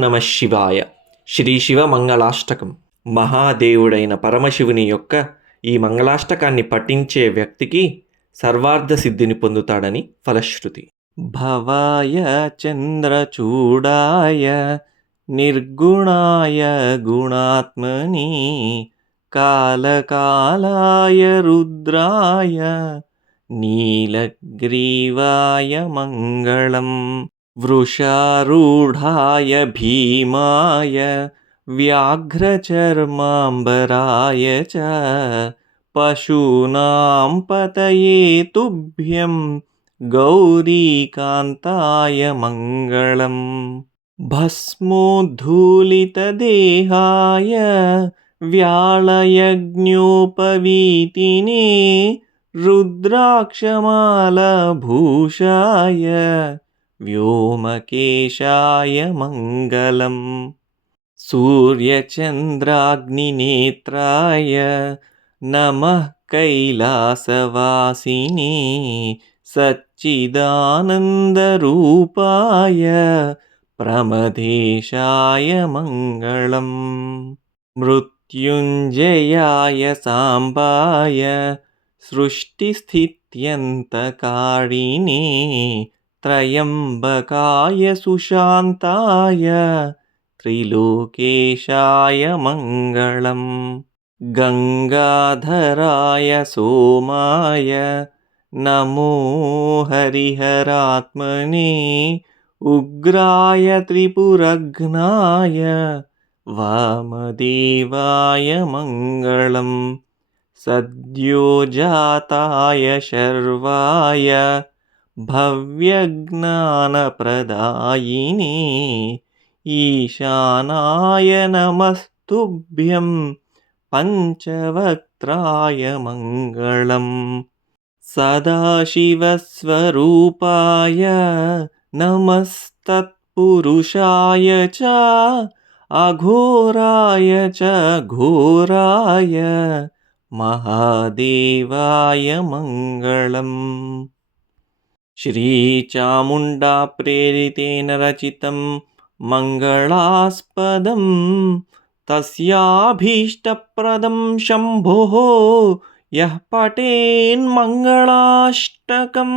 నమ శివాయ. శ్రీ శివ మంగళాష్టకం. మహాదేవుడైన పరమశివుని యొక్క ఈ మంగళాష్టకాన్ని పఠించే వ్యక్తికి సర్వార్థ సిద్ధిని పొందుతాడని ఫలశ్రుతి. భవాయ చంద్రచూడాయ నిర్గుణాయ గుణాత్మని కాలకాలాయ రుద్రాయ నీలగ్రీవాయ మంగళం. వృషారూఢాయ భీమాయ వ్యాఘ్రచర్మాంబరాయ చ పశూనాం పతయే తుభ్యం గౌరీకాంతాయ మంగళం. భస్మోద్ధూళితదేహాయ వ్యాళయజ్ఞోపవీతినే రుద్రాక్షమాలభూషాయ వ్యోమకేశాయ మంగళం. సూర్యచంద్రాగ్నినేత్రాయ నమః కైలాసవాసినే సచ్చిదానందరూపాయ ప్రమదేశాయ మంగళం. మృత్యుంజయాయ సాంబాయ సృష్టిస్థిత్యంతకారిణే త్రయంబకాయ సుశాంతాయ త్రిలోకేశాయ మంగళం. గంగాధరాయ సోమాయ నమో హరిహరాత్మనే ఉగ్రాయ త్రిపురఘ్నాయ వామదేవాయ మంగళం. సద్యోజాతాయ శర్వాయ భవ్యజ్ఞానప్రదాయినే ఈశానాయ నమస్తుభ్యం పంచవక్త్రాయ మంగళం. సదాశివస్వరూపాయ నమస్తత్పురుషాయ చ అఘోరాయ చ ఘోరాయ మహాదేవాయ మంగళం. శ్రీచాముండా ప్రేరితేన రచితం మంగళాస్పదం తస్యాభీష్టప్రదం శంభోః యః పఠేన్మంగళాష్టకం.